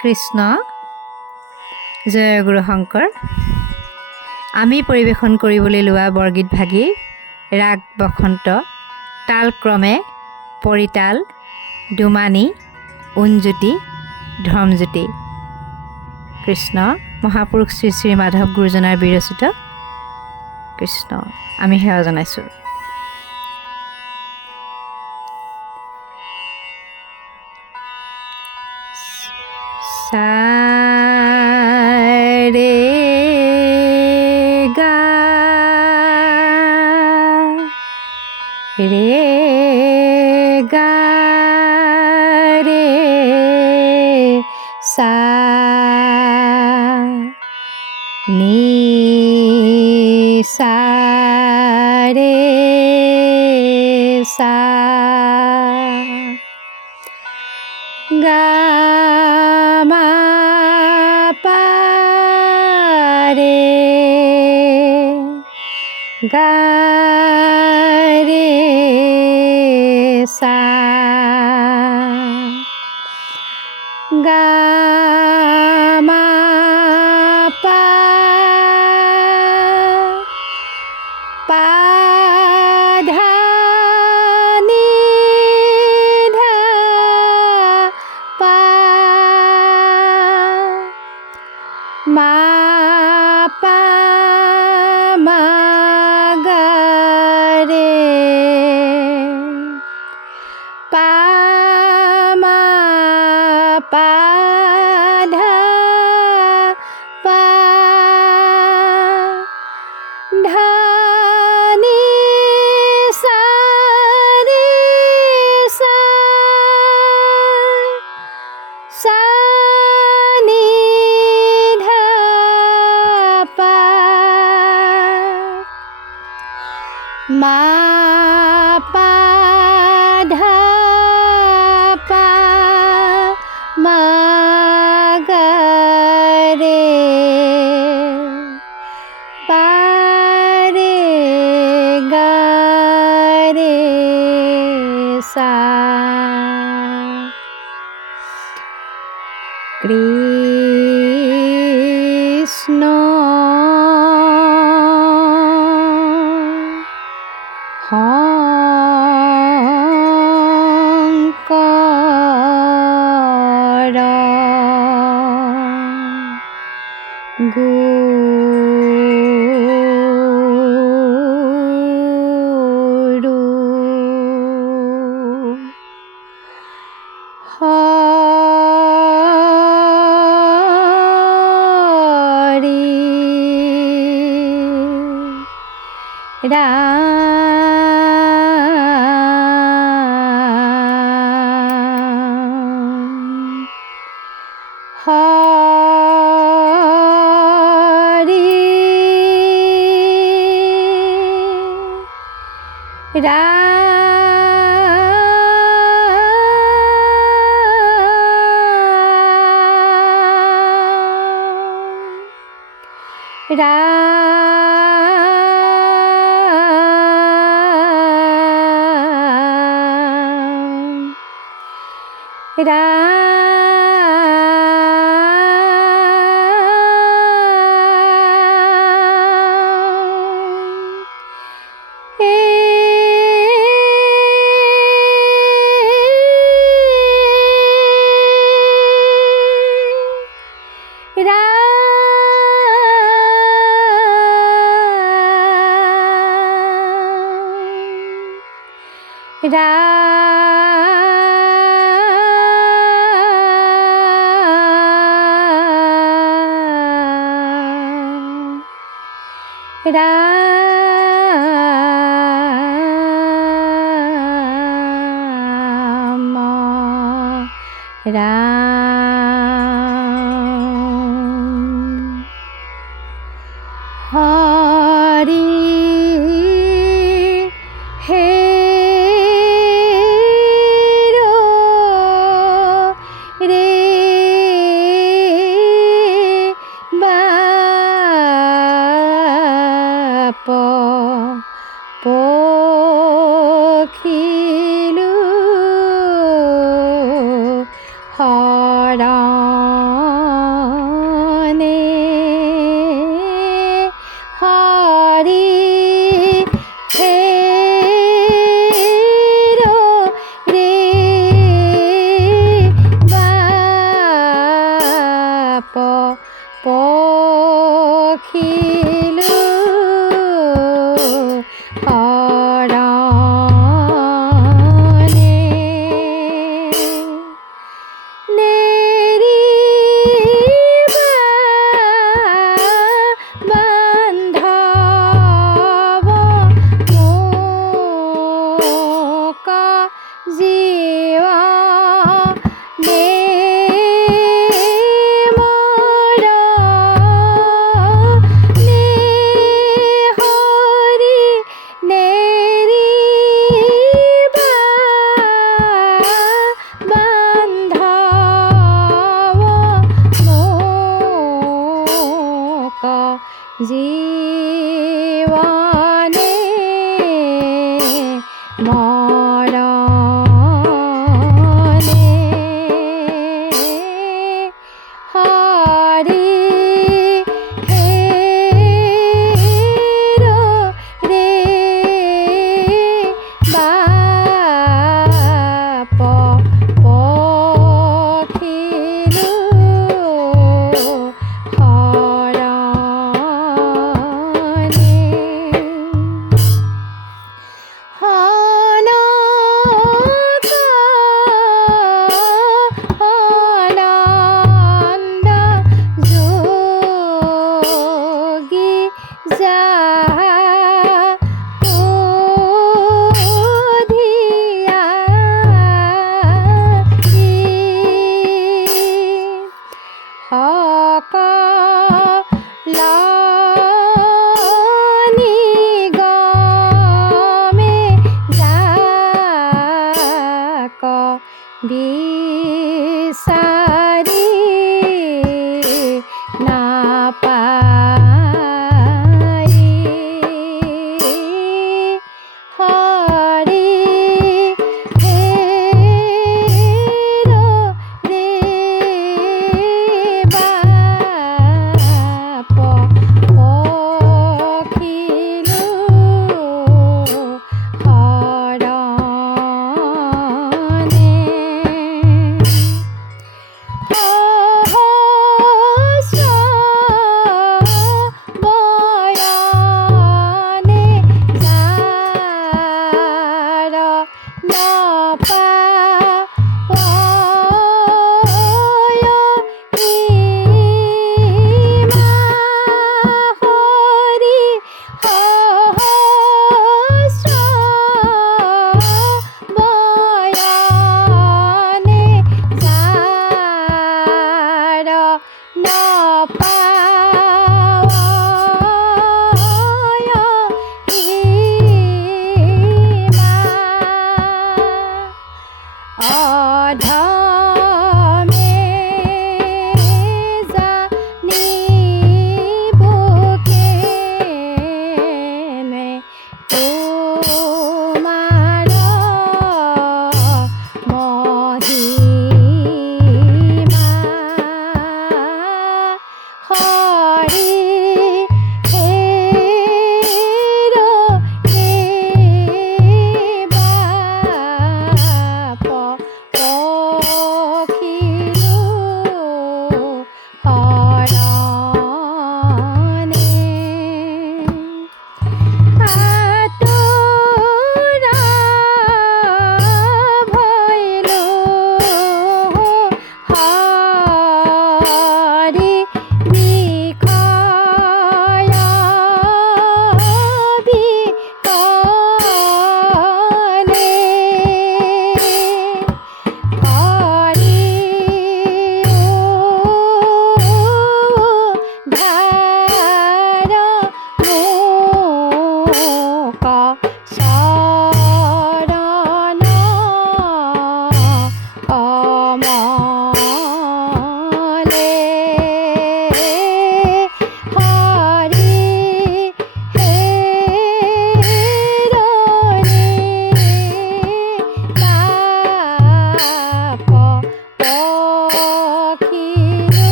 কৃষ্ণ জয় গুৰু শংকৰ। আমি পৰিৱেশন কৰিবলৈ লোৱা বৰগীত ভাগি ৰাগ বসন্ত, তাল ক্ৰমে পৰিতাল, দুমানি, উনজ্যোতি, ধৰ্মজ্যোতি। কৃষ্ণ মহাপুৰুষ শ্ৰী শ্ৰী মাধৱ গুৰুজনাৰ বিৰচিত কৃষ্ণ আমি সেৱা জনাইছোঁ। সা ৰে গা ৰে গা ৰে সা নি সা ৰে সা গা মা পা ৰে গা ৰে সা গা মা পা পা ধা নি ধা পা মা পা মা গা রে পা মা পা ধা পা ধা নি সা রে সা সা নি ধা পা মা পা ধা পা মা গা রে পা রে গা রে সা। কৃষ্ণ শংকৰ গুৰু হৰি ৰাম হৰি ৰাম ৰাম ৰাম হৰি হে ৰে বাপ পখিলু হরণে হরি হেরো রে বাপ পখিলু হরণে নেরি বান্ধব মুক জীবা নে মোর নে হরি নেরি বান্ধব মুক জীবনে মরণে হরি হেরো রে বাপ পখিলু হরণে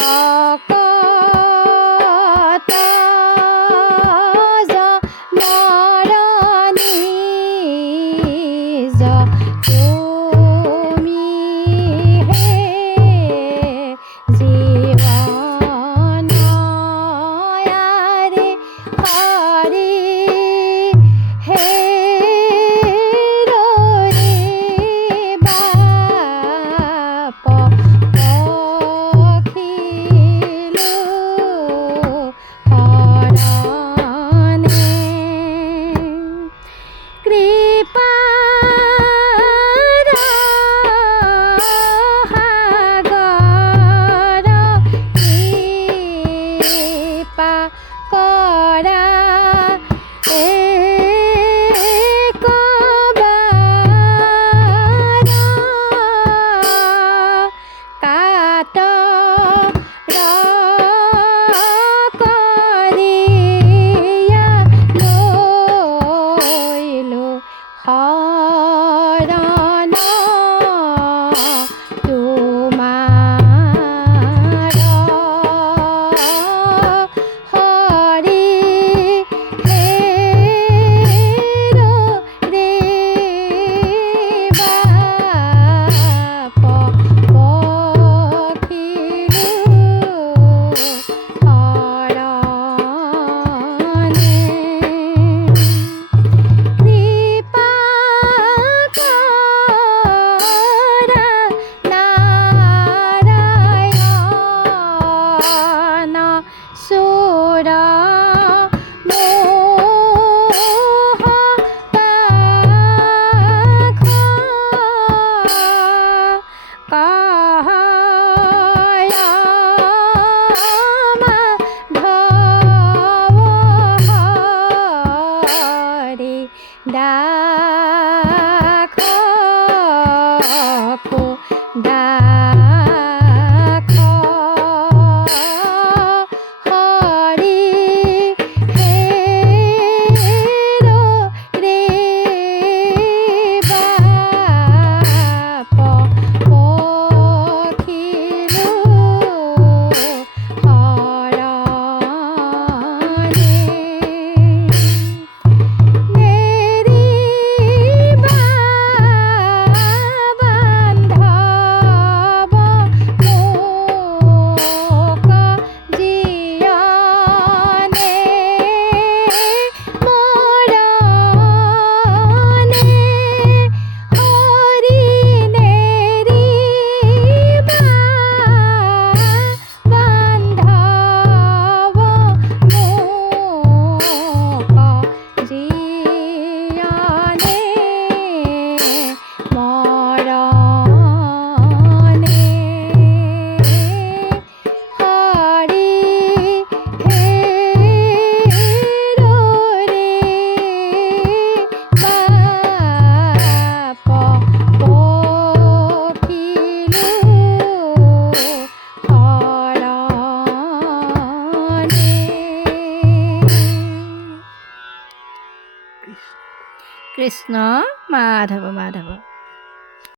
ভকত জনৰ নিজ তুমিহে জীৱন আৰে হৰি হে কৰা একবাৰ কাতৰ কৰিয়া লৈলো শৰণ তোমাৰ হৰি হে ৰে বাপ পখিলো শৰণে কৃপা কৰা নাৰায়ণ সুৰ মোহ পাখ কায়া মাধৱ হৰি দাখো দাখ হৰি হে ৰে বাপ পখিলো শৰণে নেৰিবা বান্ধৱ মোক জীয়নে মৰণে হৰি নেৰিবা বান্ধৱ মোক জীয়নে মৰণে হৰি হে ৰে বাপ পখিলো শৰণে কৃষ্ণ মাধৱ মাধৱ।